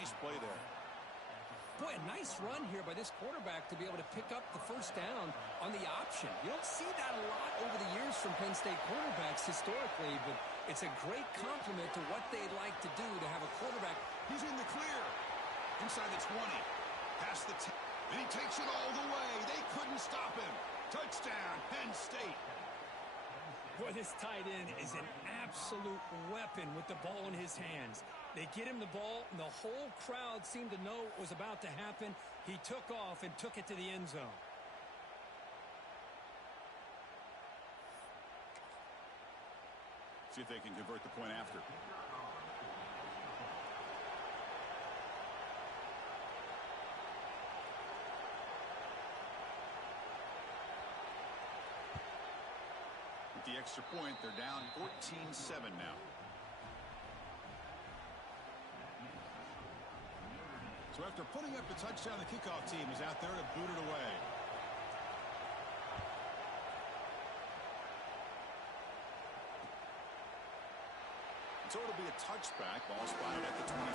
Nice play there. Boy, a nice run here by this quarterback to be able to pick up the first down on the option. You don't see that a lot over the years from Penn State quarterbacks historically, but it's a great compliment to what they'd like to do to have a quarterback. He's in the clear. Inside the 20. Past the 10. And he takes it all the way. They couldn't stop him. Touchdown, Penn State. Boy, this tight end is an absolute weapon with the ball in his hands. They get him the ball, and the whole crowd seemed to know what was about to happen. He took off and took it to the end zone. See if they can convert the point after. With the extra point, they're down 14-7 now. So after putting up the touchdown, the kickoff team is out there to boot it away. So it'll be a touchback. Ball spotted at the 25.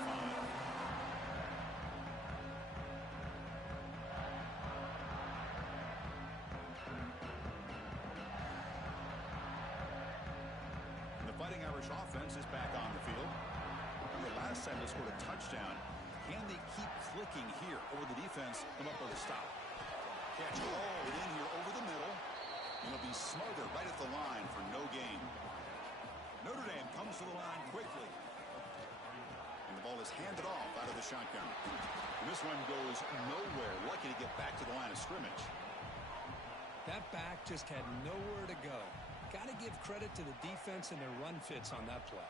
Fighting Irish offense is back on the field. Remember last time they scored a touchdown. Can they keep clicking here, or will the defense come up with a stop? Catch all in here over the middle. And it'll be smothered right at the line for no gain. Notre Dame comes to the line quickly. And the ball is handed off out of the shotgun. And this one goes nowhere. Lucky to get back to the line of scrimmage. That back just had nowhere to go. Got to give credit to the defense and their run fits on that play.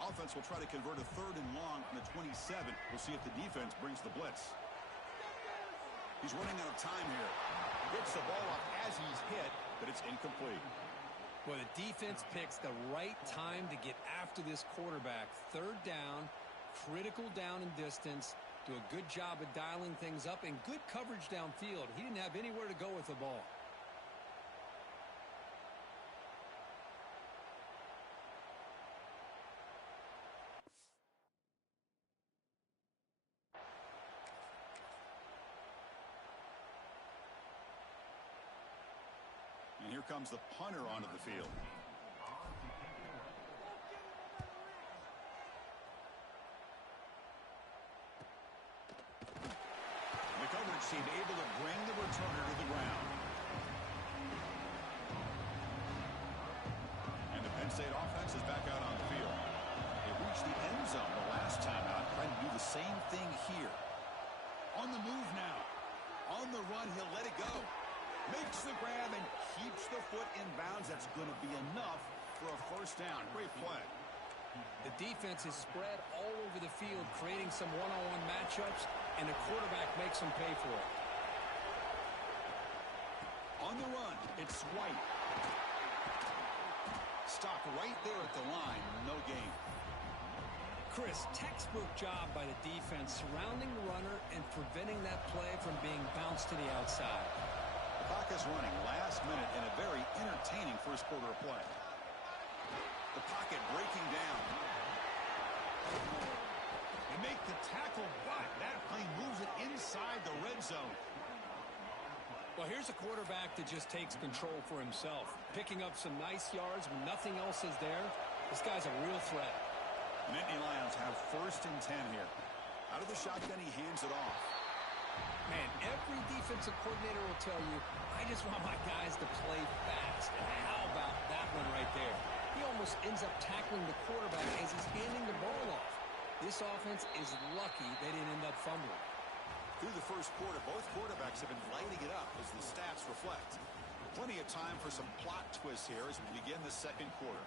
Offense will try to convert a 3rd and long from the 27. We'll see if the defense brings the blitz. He's running out of time here. Gets the ball up as he's hit, but it's incomplete. Well, the defense picks the right time to get after this quarterback. 3rd down, critical down and distance. Do a good job of dialing things up and good coverage downfield. He didn't have anywhere to go with the ball. And here comes the punter onto the field. The coverage team able to bring the returner to the ground. And the Penn State offense is back out on the field. They reached the end zone the last time out, trying to do the same thing here. On the move now. On the run, he'll let it go. Makes the grab and keeps the foot in bounds. That's going to be enough for a first down. Great play. The defense is spread all over the field, creating some one-on-one matchups, and the quarterback makes them pay for it. On the run, it's White. Stopped right there at the line. No gain. Chris, textbook job by the defense surrounding the runner and preventing that play from being bounced to the outside. The clock is running last minute in a very entertaining first quarter of play. The pocket breaking down. They make the tackle, but that play moves it inside the red zone. Well, here's a quarterback that just takes control for himself, picking up some nice yards when nothing else is there. This guy's a real threat. The Nittany Lions have 1st and 10 here. Out of the shotgun, he hands it off. Man, every defensive coordinator will tell you, I just want my guys to play fast. And how about that one right there? He almost ends up tackling the quarterback as he's handing the ball off. This offense is lucky they didn't end up fumbling. Through the first quarter, both quarterbacks have been lighting it up as the stats reflect. Plenty of time for some plot twists here as we begin the second quarter.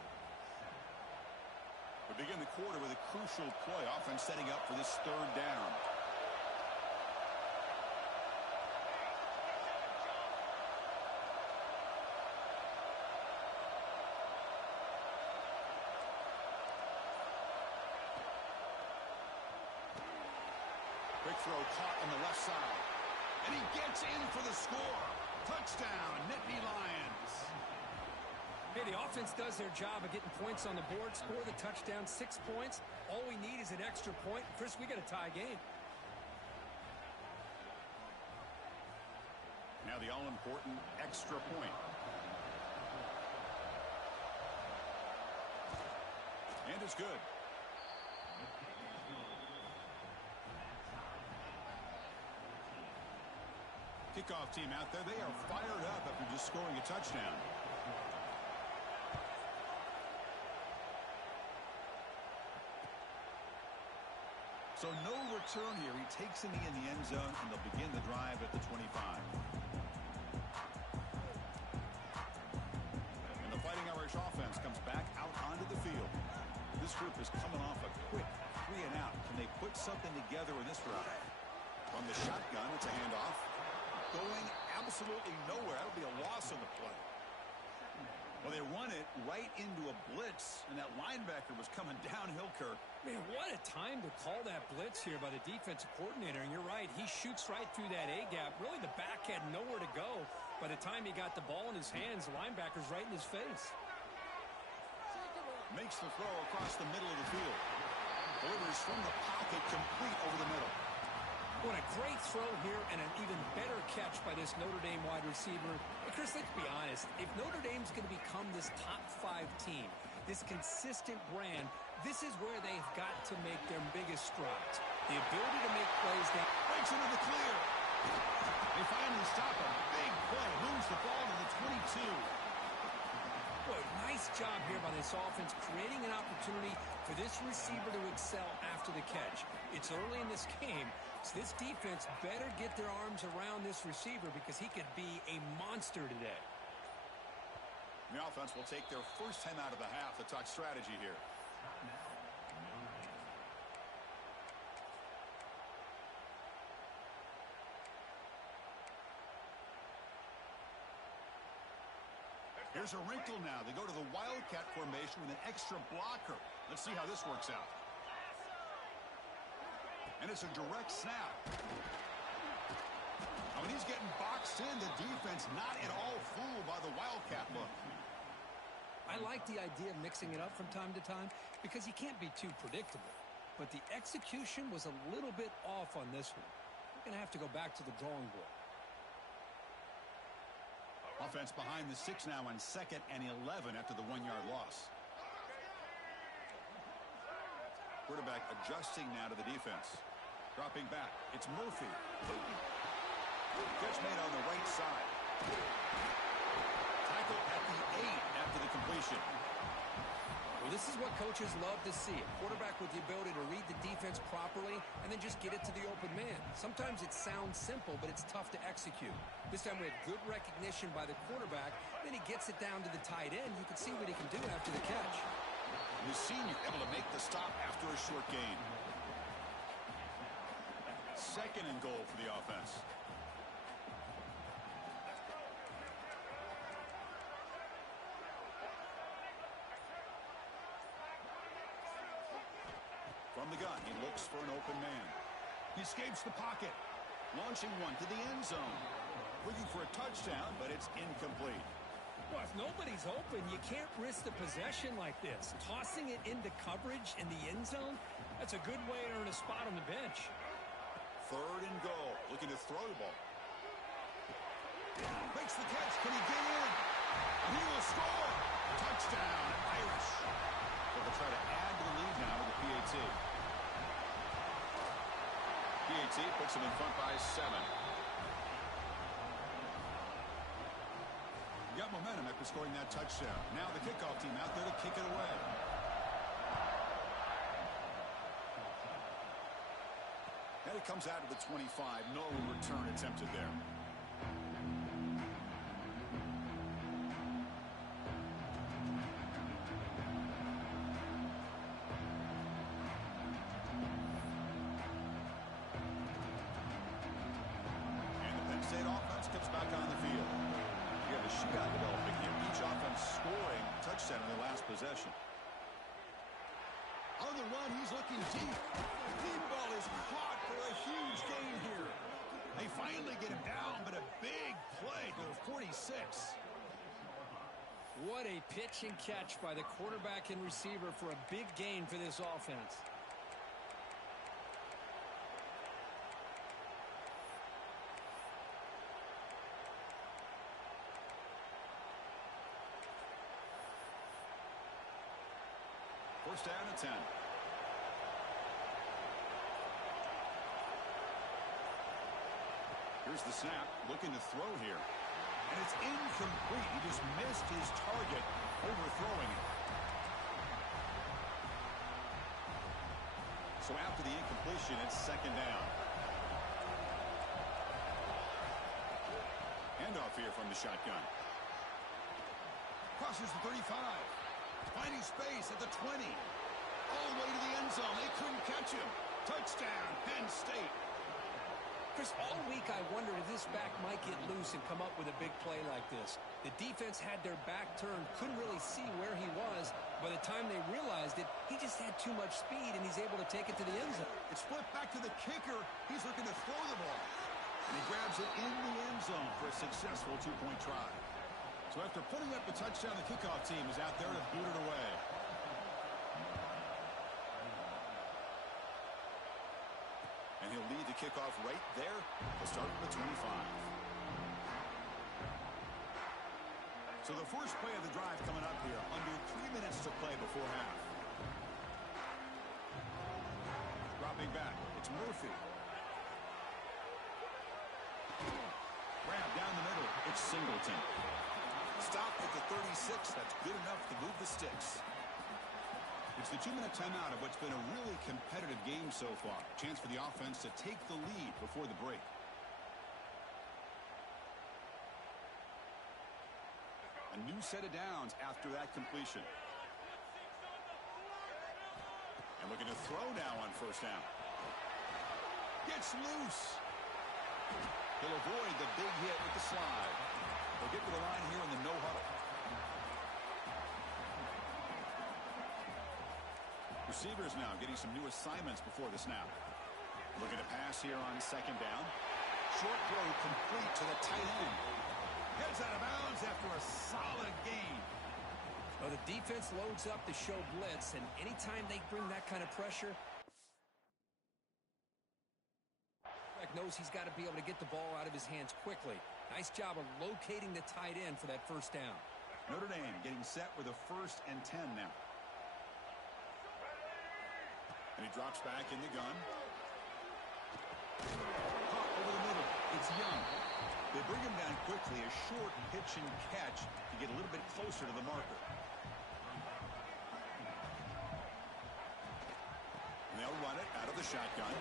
We begin the quarter with a crucial play. Offense setting up for this 3rd down. Quick throw caught on the left side. And he gets in for the score. Touchdown, Nittany Lions. Yeah, the offense does their job of getting points on the board, score the touchdown, 6 points. All we need is an extra point. Chris, we got a tie game. Now the all-important extra point. And it's good. Kickoff team out there. They are fired up after just scoring a touchdown. So no return here. He takes it in the end zone, and they'll begin the drive at the 25. And the Fighting Irish offense comes back out onto the field. This group is coming off a quick 3 and out. Can they put something together in this round? From the shotgun, it's a handoff. Going absolutely nowhere. That'll be a loss on the play. Well, they run it right into a blitz, and that linebacker was coming downhill, Kirk. Man, what a time to call that blitz here by the defensive coordinator. And you're right, he shoots right through that A-gap. Really, the back had nowhere to go. By the time he got the ball in his hands, the linebacker's right in his face. Makes the throw across the middle of the field. Delivers from the pocket, complete over the middle. What a great throw here and an even better catch by this Notre Dame wide receiver. Hey, Chris, let's be honest. If Notre Dame's going to become this top 5 team, this consistent brand, this is where they've got to make their biggest strides. The ability to make plays that breaks into the clear. They finally stop a big play. Moves the ball to the 22. Boy, nice job here by this offense, creating an opportunity for this receiver to excel after the catch. It's early in this game, so this defense better get their arms around this receiver because he could be a monster today. The offense will take their first time out of the half to talk strategy here. Here's a wrinkle now. They go to the Wildcat formation with an extra blocker. Let's see how this works out. And it's a direct snap. I mean, he's getting boxed in. The defense not at all fooled by the Wildcat look. I like the idea of mixing it up from time to time because you can't be too predictable. But the execution was a little bit off on this one. We're going to have to go back to the drawing board. Offense behind the 6 now on 2nd and 11 after the 1-yard loss. Quarterback adjusting now to the defense. Dropping back. It's Murphy. Catch made on the right side. Tackle at the 8 after the completion. Well, this is what coaches love to see. A quarterback with the ability to read the defense properly and then just get it to the open man. Sometimes it sounds simple, but it's tough to execute. This time we had good recognition by the quarterback. Then he gets it down to the tight end. You can see what he can do after the catch. The senior able to make the stop after a short gain. 2nd and goal for the offense. From the gun, he looks for an open man. He escapes the pocket. Launching one to the end zone. Looking for a touchdown, but it's incomplete. Well, if nobody's open, you can't risk the possession like this. Tossing it into coverage in the end zone, that's a good way to earn a spot on the bench. 3rd and goal. Looking to throw the ball. Makes the catch. Can he get in? And he will score. Touchdown, Irish. So they'll try to add to the lead now with the PAT. PAT puts him in front by 7. Got momentum after scoring that touchdown. Now the kickoff team out there to kick it away. And it comes out of the 25. No return attempted there. And the Penn State offense comes back on the field. You have a shootout developing here. Each offense scoring a touchdown in their last possession. On the run, he's looking deep. Deep ball is caught for a huge gain here. They finally get him down, but a big play to the 46. What a pitch and catch by the quarterback and receiver for a big gain for this offense. First down and 10. Here's the snap, looking to throw here. And it's incomplete. He just missed his target, overthrowing it. So after the incompletion, it's second down. Handoff here from the shotgun. Crosses the 35. Finding space at the 20. All the way to the end zone. They couldn't catch him. Touchdown, Penn State. Chris, all week I wondered if this back might get loose and come up with a big play like this. The defense had their back turned, couldn't really see where he was. By the time they realized it, he just had too much speed, and he's able to take it to the end zone. It's flipped back to the kicker. He's looking to throw the ball. And he grabs it in the end zone for a successful two-point try. So after putting up the touchdown, the kickoff team is out there to boot it away. And he'll lead the kickoff right there. He'll start from the 25. So the first play of the drive coming up here. Under 3 minutes to play before half. Dropping back. It's Murphy. Grab down the middle. It's Singleton. Stop at the 36. That's good enough to move the sticks. It's the 2-minute timeout of what's been a really competitive game so far. Chance for the offense to take the lead before the break. A new set of downs after that completion. And looking to throw now on first down. Gets loose. He'll avoid the big hit with the slide. They'll get to the line here in the no huddle. Receivers now getting some new assignments before the snap. Looking to pass here on second down. Short throw complete to the tight end. Heads out of bounds after a solid gain. Well, the defense loads up to show blitz, and anytime they bring that kind of pressure, knows he's got to be able to get the ball out of his hands quickly. Nice job of locating the tight end for that first down. Notre Dame getting set with a 1st and 10 now. And he drops back in the gun. Caught over the middle. It's Young. They bring him down quickly. A short pitch and catch to get a little bit closer to the marker. And they'll run it out of the shotgun.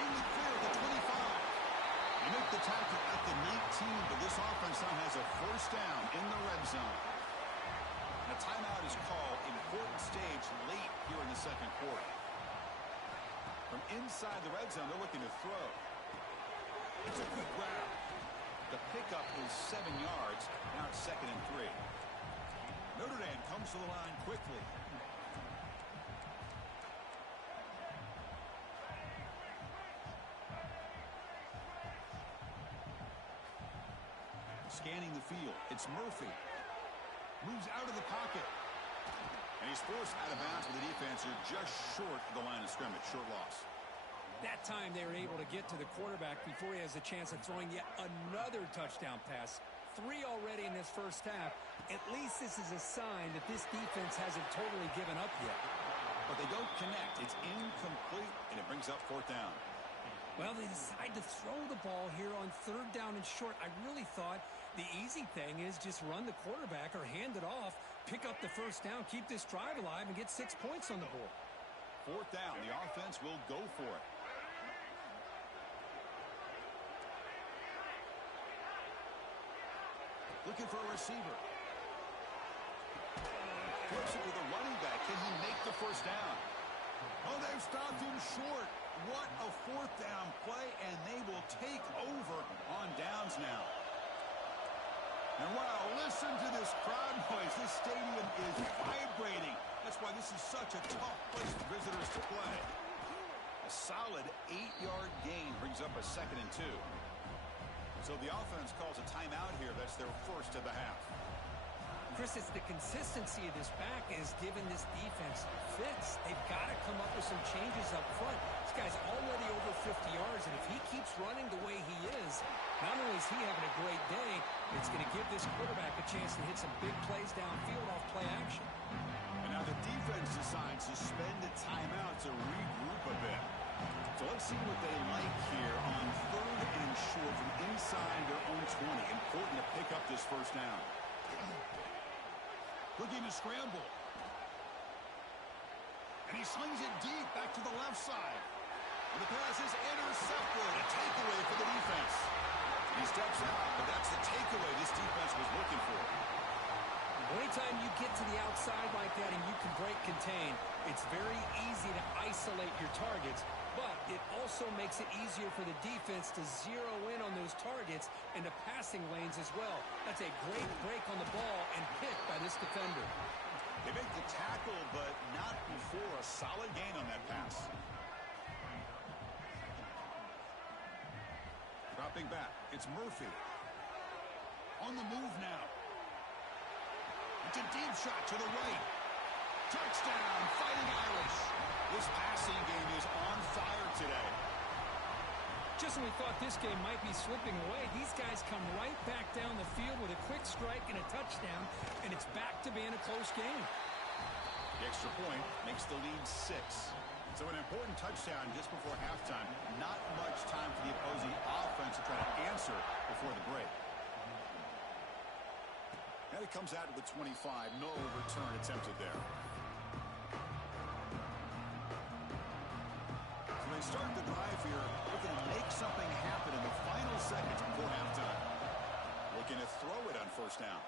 In the clear at the 25. They make the tackle at the 19, but this offense now has a first down in the red zone. A timeout is called. Important stage late here in the second quarter. From inside the red zone, they're looking to throw. It's a good grab. The pickup is 7 yards. Now it's 2nd and 3. Notre Dame comes to the line quickly. Scanning the field. It's Murphy. Moves out of the pocket. And he's forced out of bounds with the defense here just short of the line of scrimmage. Short loss. That time they were able to get to the quarterback before he has a chance of throwing yet another touchdown pass. 3 already in this first half. At least this is a sign that this defense hasn't totally given up yet. But they don't connect. It's incomplete, and it brings up 4th down. Well, they decide to throw the ball here on 3rd down and short. I really thought the easy thing is just run the quarterback or hand it off, pick up the first down, keep this drive alive, and get 6 points on the board. 4th down. The offense will go for it. Looking for a receiver. Flips it to the running back. Can he make the first down? Oh, they've stopped him short. What a 4th down play, and they will take over on downs now. And wow, listen to this crowd noise. This stadium is vibrating. That's why this is such a tough place for visitors to play. A solid 8-yard gain brings up a 2nd and 2. So the offense calls a timeout here. That's their first of the half. Chris, it's the consistency of this back is giving this defense fits. They've got to come up with some changes up front. This guy's already over 50 yards, and if he keeps running the way he is, not only is he having a great day, it's going to give this quarterback a chance to hit some big plays downfield off play action. And now the defense decides to spend a timeout to regroup a bit. So let's see what they like here on 3rd and short from inside their own 20. Important to pick up this first down. Looking to scramble. And he slings it deep back to the left side. And the pass is intercepted. A takeaway for the defense. He steps out, but that's the takeaway this defense was looking for. Anytime you get to the outside like that and you can break contain, it's very easy to isolate your targets, but it also makes it easier for the defense to zero in on those targets into passing lanes as well. That's a great break on the ball and hit by this defender. They make the tackle, but not before a solid gain on that pass. Dropping back, it's Murphy. On the move now. It's a deep shot to the right. Touchdown, Fighting Irish. This passing game is on fire today. Just when we thought this game might be slipping away, these guys come right back down the field with a quick strike and a touchdown, and it's back to being a close game. The extra point makes the lead 6. So an important touchdown just before halftime. Not much time for the opposing offense to try to answer before the break. And it comes out to the 25. No return attempted there. So they start the drive here, looking to make something happen in the final seconds before halftime. Looking to throw it on first down.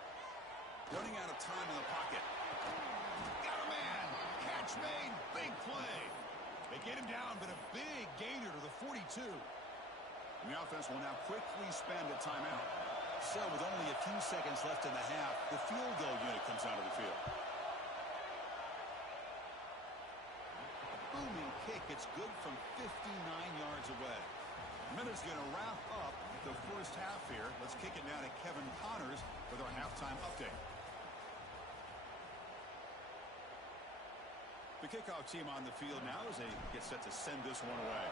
Running out of time in the pocket. Got a man. Catch made. Big play. They get him down, but a big gainer to the 42. And the offense will now quickly spend a timeout. So with only a few seconds left in the half, the field goal unit comes out of the field. Booming kick. It's good from 59 yards away. Minute's going to wrap up the first half here. Let's kick it now to Kevin Connors with our halftime update. The kickoff team on the field now as they get set to send this one away.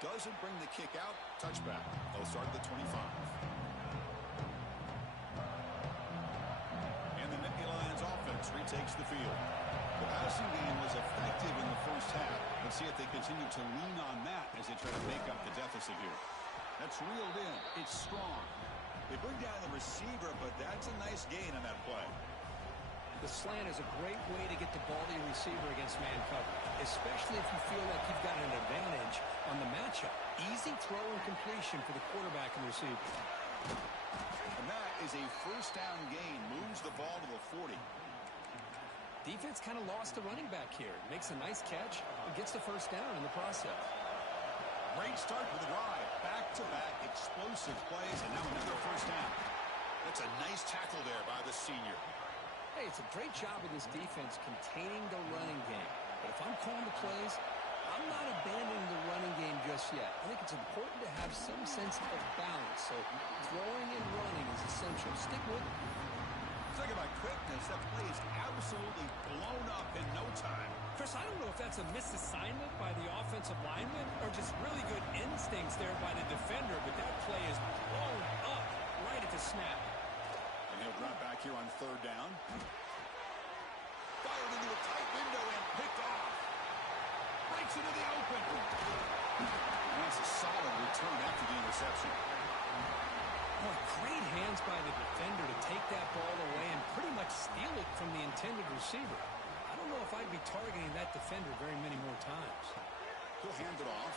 Doesn't bring the kick out. Touchback. They'll start at the 25. And the Nittany Lions offense retakes the field. The passing game was effective in the first half. Let's see if they continue to lean on that as they try to make up the deficit here. That's reeled in. It's strong. They bring down the receiver, but that's a nice gain on that play. The slant is a great way to get the ball to your receiver against man cover, especially if you feel like you've got an advantage on the matchup. Easy throw and completion for the quarterback and receiver. And that is a first down gain. Moves the ball to the 40. Defense kind of lost the running back here. Makes a nice catch and gets the first down in the process. Great start for the drive. Back-to-back explosive plays, and now another first down. That's a nice tackle there by the senior. Hey, it's a great job of this defense containing the running game. But if I'm calling the plays, I'm not abandoning the running game just yet. I think it's important to have some sense of balance. So throwing and running is essential. Stick with it. Talk about quickness. That play is absolutely blown up in no time. Chris, I don't know if that's a misassignment by the offensive lineman or just really good instincts there by the defender, but that play is blown up right at the snap. And he'll drop back here on third down. Fired into a tight window and picked off. Breaks into the open. And that's a solid return after the interception. Boy, great hands by the defender to take that ball away and pretty much steal it from the intended receiver. I don't know if I'd be targeting that defender very many more times. He'll hand it off.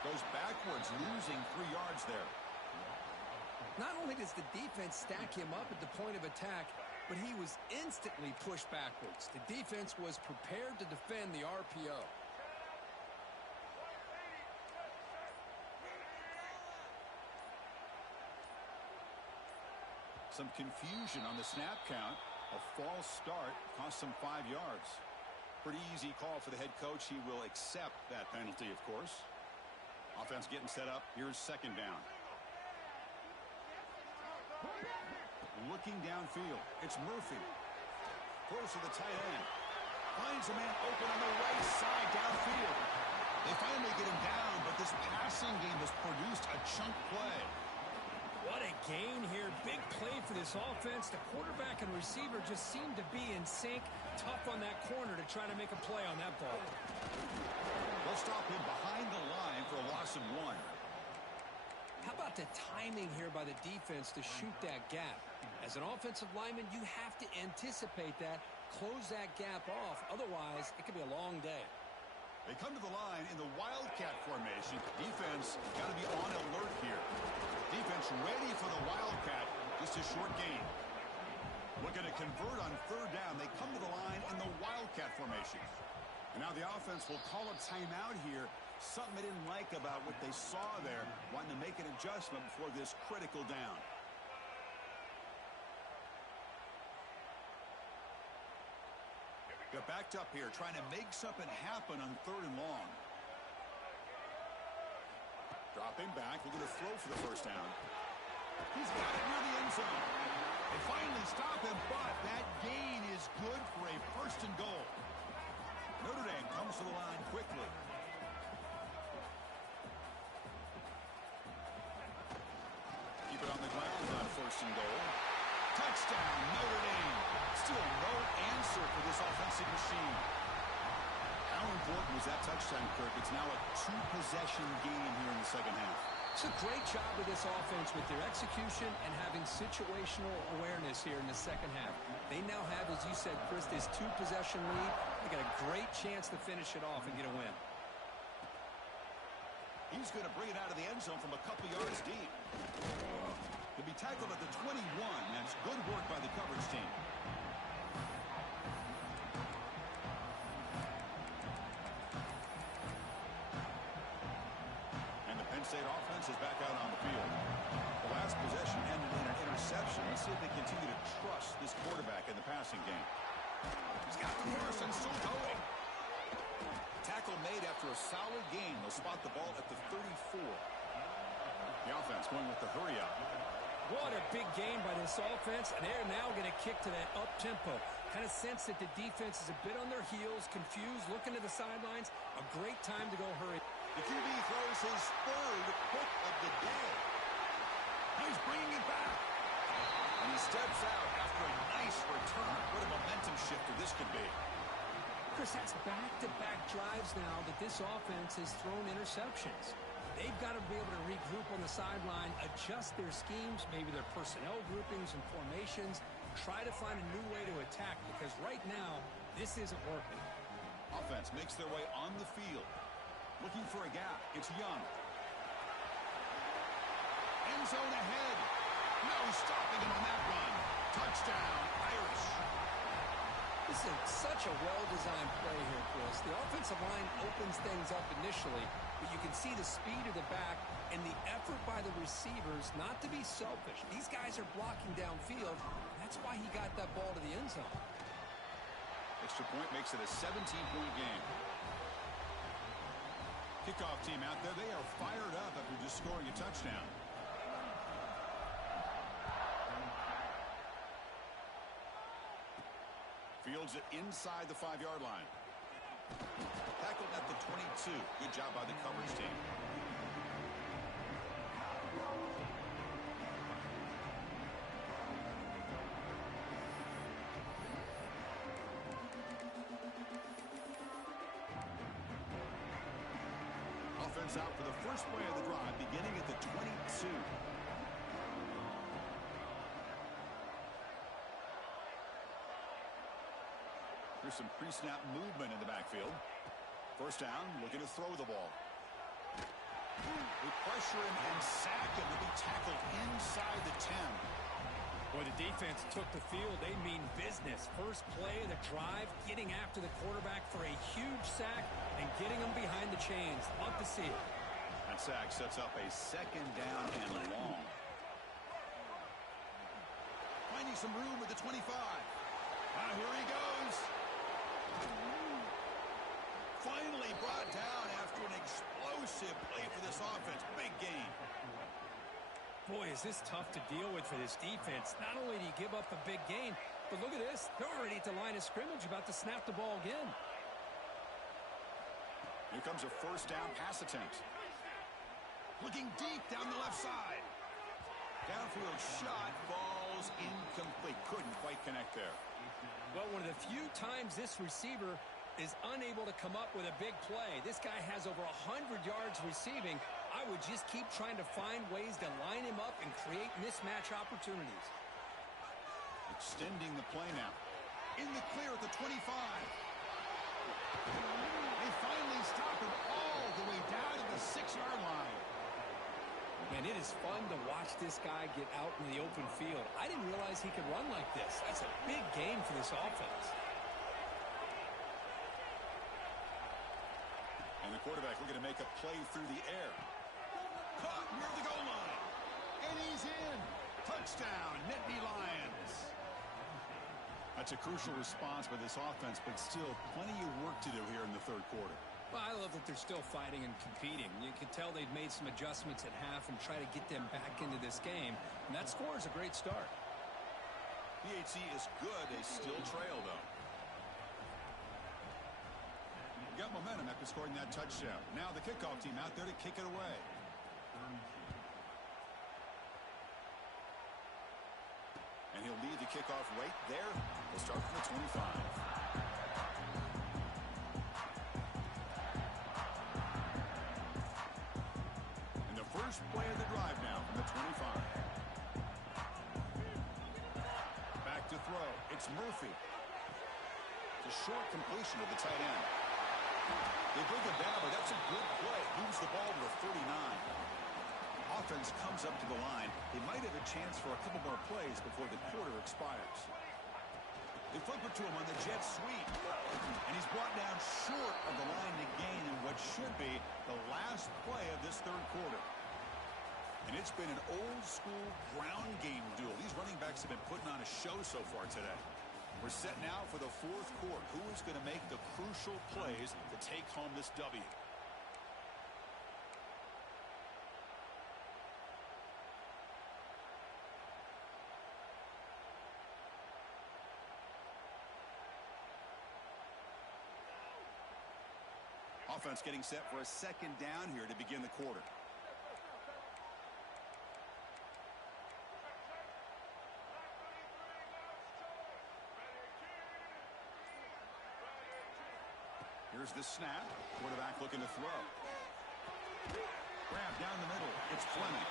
Goes backwards, losing 3 yards there. Not only does the defense stack him up at the point of attack, but he was instantly pushed backwards. The defense was prepared to defend the RPO. Some confusion on the snap count. A false start cost him 5 yards. Pretty easy call for the head coach. He will accept that penalty, of course. Offense getting set up. Here's second down. Looking downfield. It's Murphy. Throws to the tight end. Finds a man open on the right side downfield. They finally get him down, but this passing game has produced a chunk play. What a gain here. Big play for this offense. The quarterback and receiver just seem to be in sync. Tough on that corner to try to make a play on that ball. They'll stop him behind the line for a loss of 1. How about the timing here by the defense to shoot that gap? As an offensive lineman, you have to anticipate that, close that gap off. Otherwise, it could be a long day. They come to the line in the Wildcat formation. Defense got to be on alert here. Defense ready for the Wildcat. Just a short gain. Looking to convert on third down. They come to the line in the Wildcat formation. And now the offense will call a timeout here. Something they didn't like about what they saw there. Wanting to make an adjustment before this critical down. Got backed up here, trying to make something happen on third and long. Dropping back, looking to throw for the first down. He's got it near the end zone. They finally stop him, but that gain is good for a first and goal. Notre Dame comes to the line quickly. Keep it on the ground on first and goal. Touchdown, Notre Dame. Still no answer for this offensive machine. How important was that touchdown, Kirk? It's now a 2-possession game here in the second half. It's a great job of this offense with their execution and having situational awareness here in the second half. They now have, as you said, Chris, this 2-possession lead. They got a great chance to finish it off and get a win. He's going to bring it out of the end zone from a couple yards deep. He'll be tackled at the 21. That's good work by the coverage team. State offense is back out on the field. The last possession ended in an interception. Let's see if they continue to trust this quarterback in the passing game. He's got the first and still going. Tackle made after a solid gain. They'll spot the ball at the 34. The offense going with the hurry up. What a big game by this offense, and they're now going to kick to that up-tempo. Kind of sense that the defense is a bit on their heels, confused, looking to the sidelines. A great time to go hurry. The QB throws his third hook of the day. He's bringing it back. And he steps out after a nice return. What a momentum shifter this could be. Chris, that's back-to-back drives now that this offense has thrown interceptions. They've got to be able to regroup on the sideline, adjust their schemes, maybe their personnel groupings and formations, try to find a new way to attack, because right now, this isn't working. Offense makes their way on the field. Looking for a gap. It's Young. End zone ahead. No stopping him on that run. Touchdown, Irish. This is such a well-designed play here, Chris. The offensive line opens things up initially, but you can see the speed of the back and the effort by the receivers not to be selfish. These guys are blocking downfield. That's why he got that ball to the end zone. Extra point makes it a 17-point game. Kickoff team out there. They are fired up after just scoring a touchdown. Fields it inside the 5-yard line. Tackled at the 22. Good job by the coverage team. Offense out for the first play of the drive, beginning at the 22. There's some pre-snap movement in the backfield. First down, looking to throw the ball. They pressure him and sack him to be tackled inside the 10. Boy, the defense took the field. They mean business. First play of the drive, getting after the quarterback for a huge sack and getting him behind the chains. Love to see it. That sack sets up a second down and long. Finding some room with the 25. Here he goes. Finally brought down after an explosive play for this offense. Big game. Boy, is this tough to deal with for this defense. Not only do you give up a big gain, but look at this. They're already at the line of scrimmage, about to snap the ball again. Here comes a first down pass attempt. Looking deep down the left side. Downfield shot falls incomplete. Couldn't quite connect there. Well, one of the few times this receiver is unable to come up with a big play. This guy has over 100 yards receiving. I would just keep trying to find ways to line him up and create mismatch opportunities. Extending the play now. In the clear at the 25. They finally stop him all the way down to the 6-yard line. Man, it is fun to watch this guy get out in the open field. I didn't realize he could run like this. That's a big game for this offense. And the quarterback looking to make a play through the air. Caught near the goal line. And he's in. Touchdown, Nittany Lions. That's a crucial response by this offense, but still plenty of work to do here in the third quarter. Well, I love that they're still fighting and competing. You can tell they've made some adjustments at half and try to get them back into this game. And that score is a great start. PHC is good. They still trail, though. Got momentum after scoring that touchdown. Now the kickoff team out there to kick it away. And he'll lead the kickoff right there. We'll start from the 25. First play of the drive now from the 25. Back to throw. It's Murphy. It's a short completion of the tight end. They bring it down, but that's a good play. Moves the ball to the 39. Offense comes up to the line. They might have a chance for a couple more plays before the quarter expires. They flip it to him on the jet sweep. And he's brought down short of the line to gain in what should be the last play of this third quarter. And it's been an old-school ground game duel. These running backs have been putting on a show so far today. We're set now for the fourth quarter. Who is going to make the crucial plays to take home this W? Offense getting set for a second down here to begin the quarter. Here's the snap. Quarterback looking to throw. Grab down the middle. It's Fleming.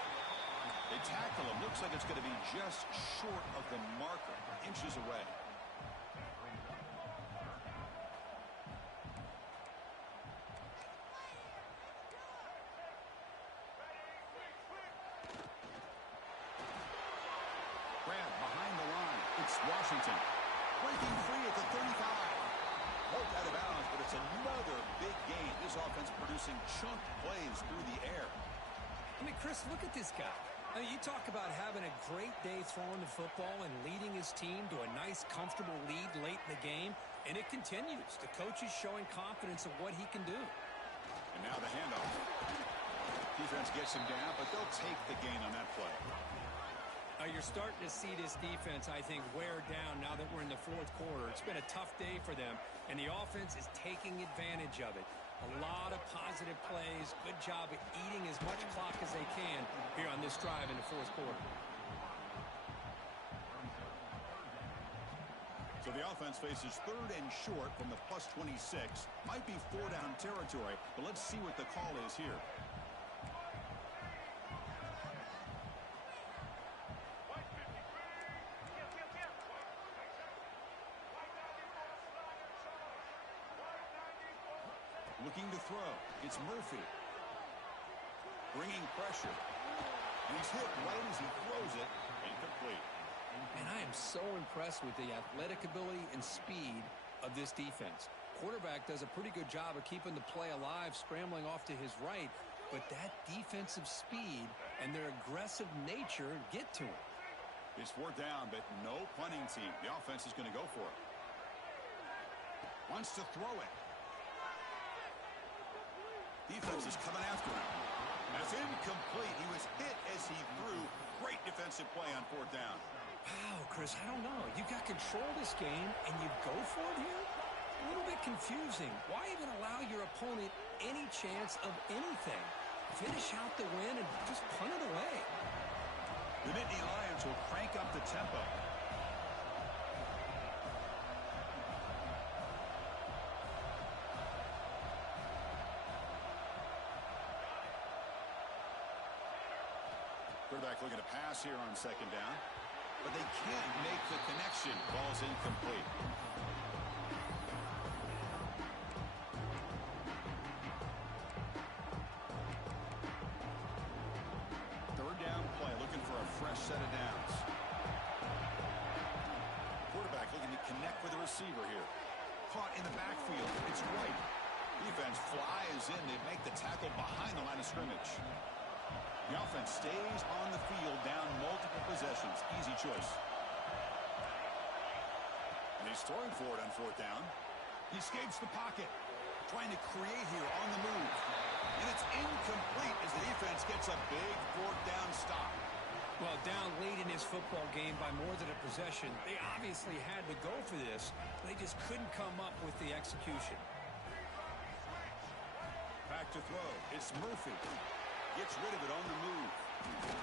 They tackle him. Looks like it's going to be just short of the marker. Inches away. Grab behind the line. It's Washington. Breaking free at the 35. Poked out of bounds, but it's another big game. This offense producing chunk plays through the air. I mean, Chris, look at this guy. I mean, you talk about having a great day throwing the football and leading his team to a nice, comfortable lead late in the game, and it continues. The coach is showing confidence of what he can do. And now the handoff. Defense gets him down, but they'll take the gain on that play. You're starting to see this defense, I think, wear down now that we're in the fourth quarter. It's been a tough day for them, and the offense is taking advantage of it. A lot of positive plays. Good job at eating as much clock as they can here on this drive in the fourth quarter. So the offense faces third and short from the plus 26. Might be four-down territory, but let's see what the call is here. Looking to throw. It's Murphy. Bringing pressure. And he's hit right as he throws it. Incomplete. And I am so impressed with the athletic ability and speed of this defense. Quarterback does a pretty good job of keeping the play alive, scrambling off to his right. But that defensive speed and their aggressive nature get to him. It's fourth down, but no punting team. The offense is going to go for it. Wants to throw it. Defense is coming after him. That's incomplete. He was hit as he threw. Great defensive play on fourth down. Wow, Chris, I don't know. You got control of this game, and you go for it here? A little bit confusing. Why even allow your opponent any chance of anything? Finish out the win and just punt it away. The Nittany Lions will crank up the tempo. Quarterback looking to pass here on second down, but they can't make the connection. Ball's incomplete. Third down play, looking for a fresh set of downs. Quarterback looking to connect with a receiver here. Caught in the backfield. It's White. Defense flies in. They make the tackle behind the line of scrimmage. The offense stays on the field, down multiple possessions. Easy choice. And he's throwing for it on fourth down. He escapes the pocket, trying to create here on the move. And it's incomplete as the defense gets a big fourth down stop. Well, down late in his football game by more than a possession, they obviously had to go for this. They just couldn't come up with the execution. Back to throw. It's Murphy. Gets rid of it on the move.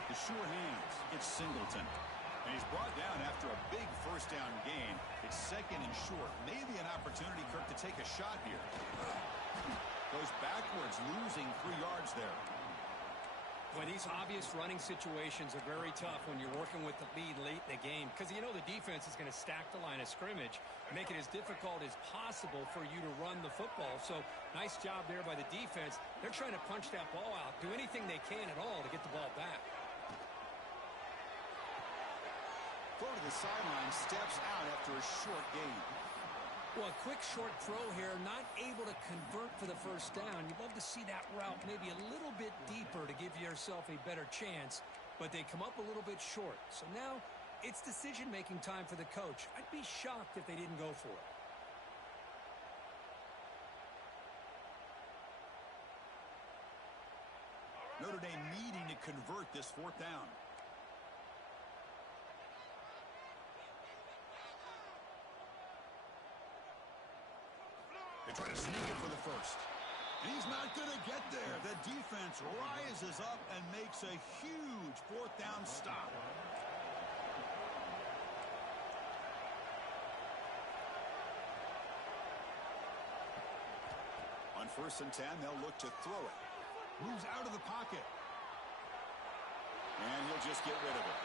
The sure hands. It's Singleton. And he's brought down after a big first down gain. It's second and short. Maybe an opportunity, Kirk, to take a shot here. Goes backwards, losing 3 yards there. Well, these obvious running situations are very tough when you're working with the lead late in the game because you know the defense is going to stack the line of scrimmage, make it as difficult as possible for you to run the football. So nice job there by the defense. They're trying to punch that ball out, do anything they can at all to get the ball back. Throw to the sideline, steps out after a short gain. Well, a quick short throw here, not able to convert for the first down. You'd love to see that route maybe a little bit deeper to give yourself a better chance, but they come up a little bit short. So now it's decision-making time for the coach. I'd be shocked if they didn't go for it. Notre Dame needing to convert this fourth down. They try to sneak it for the first. And he's not going to get there. The defense rises up and makes a huge fourth down stop. On 1st and 10, they'll look to throw it. Moves out of the pocket. And he'll just get rid of it.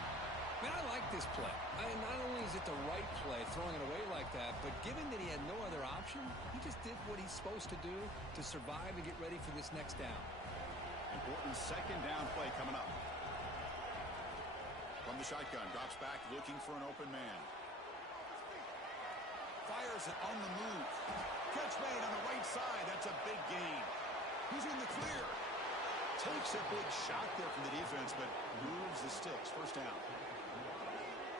Man, I like this play. Not only is it the right play, throwing it away like that, but given that he had no other option, he just did what he's supposed to do to survive and get ready for this next down. Important second down play coming up. From the shotgun, drops back, looking for an open man. Fires it on the move. Catch made on the right side. That's a big gain. He's in the clear. Takes a big shot there from the defense, but moves the sticks. First down.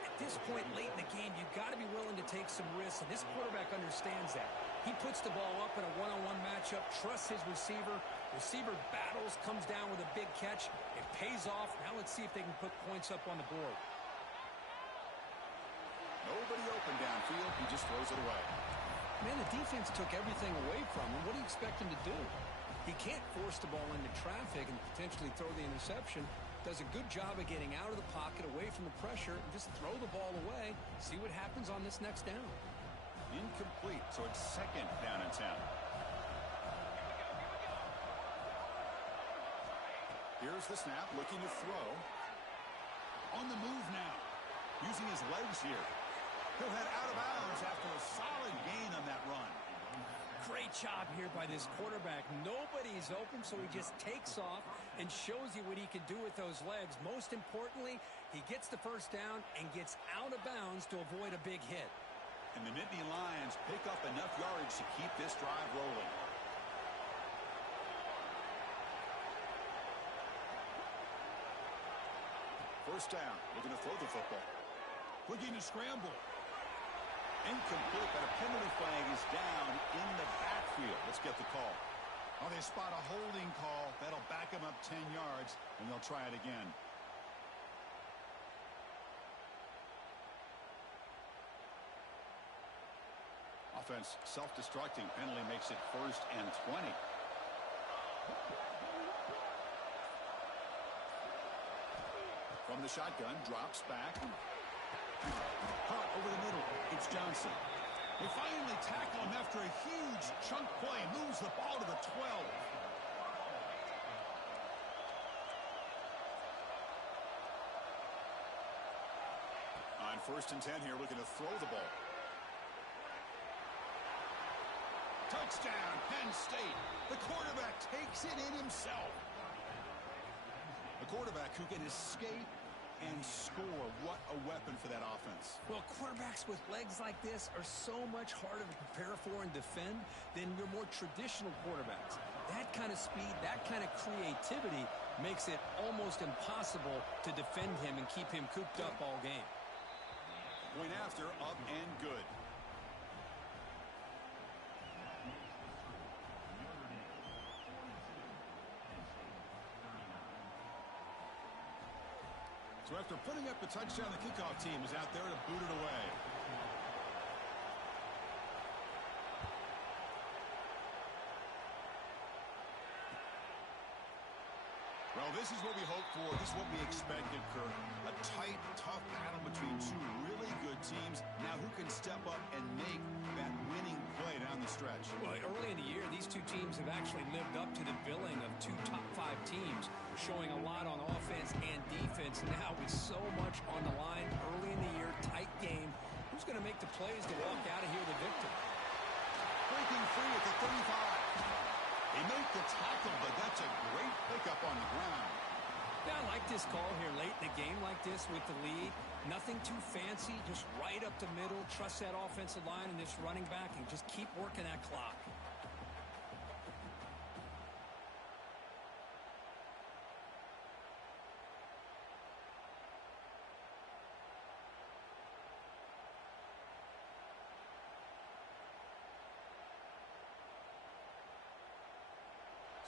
At this point late in the game, you've got to be willing to take some risks, and this quarterback understands that. He puts the ball up in a one-on-one matchup, trusts his receiver. Receiver battles, comes down with a big catch. It pays off. Now let's see if they can put points up on the board. Nobody open downfield. He just throws it away. Man, the defense took everything away from him. What do you expect him to do? He can't force the ball into traffic and potentially throw the interception. Does a good job of getting out of the pocket, away from the pressure, and just throw the ball away. See what happens on this next down. Incomplete, so it's second down and 10. Here's the snap, looking to throw. On the move now, using his legs here. He'll head out of bounds after a solid gain on that run. Great job here by this quarterback. Nobody's open, so he just takes off and shows you what he can do with those legs. Most importantly, he gets the first down and gets out of bounds to avoid a big hit. And the Nittany Lions pick up enough yards to keep this drive rolling. First down, looking to throw the football. Looking to scramble. Incomplete, but a penalty flag is down in the backfield. Let's get the call. Oh, they spot a holding call. That'll back them up 10 yards, and they'll try it again. Offense self-destructing. Penalty makes it 1st and 20. From the shotgun, drops back. Caught over the middle. It's Johnson. They finally tackle him after a huge chunk play. Moves the ball to the 12. On 1st and 10 here, looking to throw the ball. Touchdown, Penn State. The quarterback takes it in himself. A quarterback who can escape and score. What a weapon for that offense. Well, quarterbacks with legs like this are so much harder to prepare for and defend than your more traditional quarterbacks. That kind of speed, that kind of creativity makes it almost impossible to defend him and keep him cooped up all game. Point after, up and good. So after putting up the touchdown, the kickoff team is out there to boot it away. Well, this is what we hoped for. This is what we expected, Kirk. A tight, tough battle between two really good teams. Now who can step up and make that winning play down the stretch? Well, early in the year, these two teams have actually lived up to the billing of two top 5 teams, showing a lot on offense and defense. Now with so much on the line early in the year, tight game, who's going to make the plays to walk out of here the victor? Breaking free at the 35. They make the tackle, but that's a great pickup on the ground. Yeah, I like this call here late in the game like this with the lead. Nothing too fancy, just right up the middle. Trust that offensive line and this running back and just keep working that clock.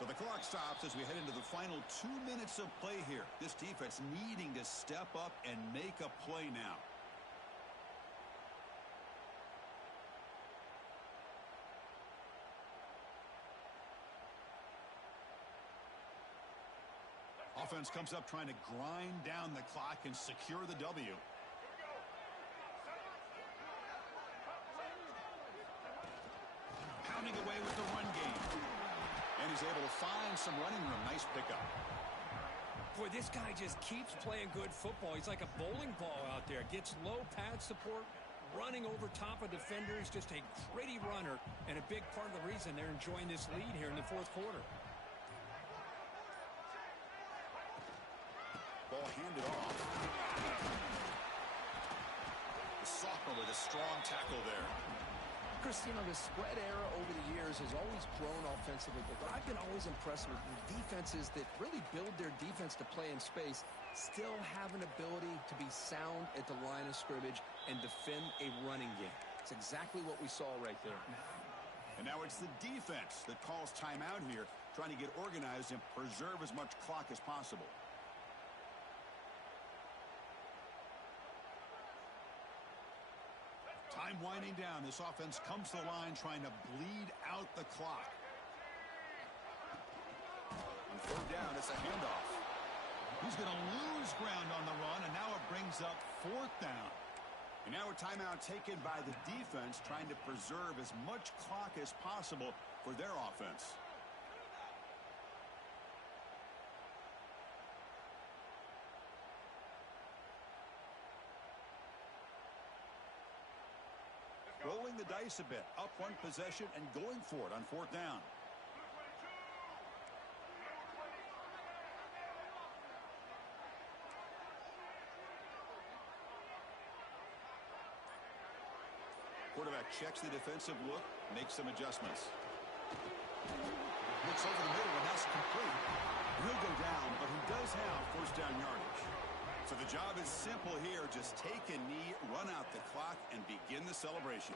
So the clock stops as we head into the final 2 minutes of play here. This defense needing to step up and make a play now. Offense comes up trying to grind down the clock and secure the W. Pounding away with the run game. And he's able to find some running room. Nice pickup. Boy, this guy just keeps playing good football. He's like a bowling ball out there. Gets low pad support, running over top of defenders. Just a gritty runner, and a big part of the reason they're enjoying this lead here in the 4th quarter. Ball handed off. The sophomore with a strong tackle there. Chris, you know, the spread era over the years has always grown offensively, but what I've been always impressed with defenses that really build their defense to play in space still have an ability to be sound at the line of scrimmage and defend a running game. It's exactly what we saw right there. And now it's the defense that calls timeout here, trying to get organized and preserve as much clock as possible. Time winding down. This offense comes to the line trying to bleed out the clock. On 3rd down, it's a handoff. He's going to lose ground on the run, and now it brings up 4th down. And now a timeout taken by the defense trying to preserve as much clock as possible for their offense. Rolling the dice a bit, up one possession and going for it on 4th down. Quarterback checks the defensive look, makes some adjustments. Looks over the middle, and that's complete. He'll go down, but he does have 1st down yardage. So the job is simple here. Just take a knee, run out the clock, and begin the celebration.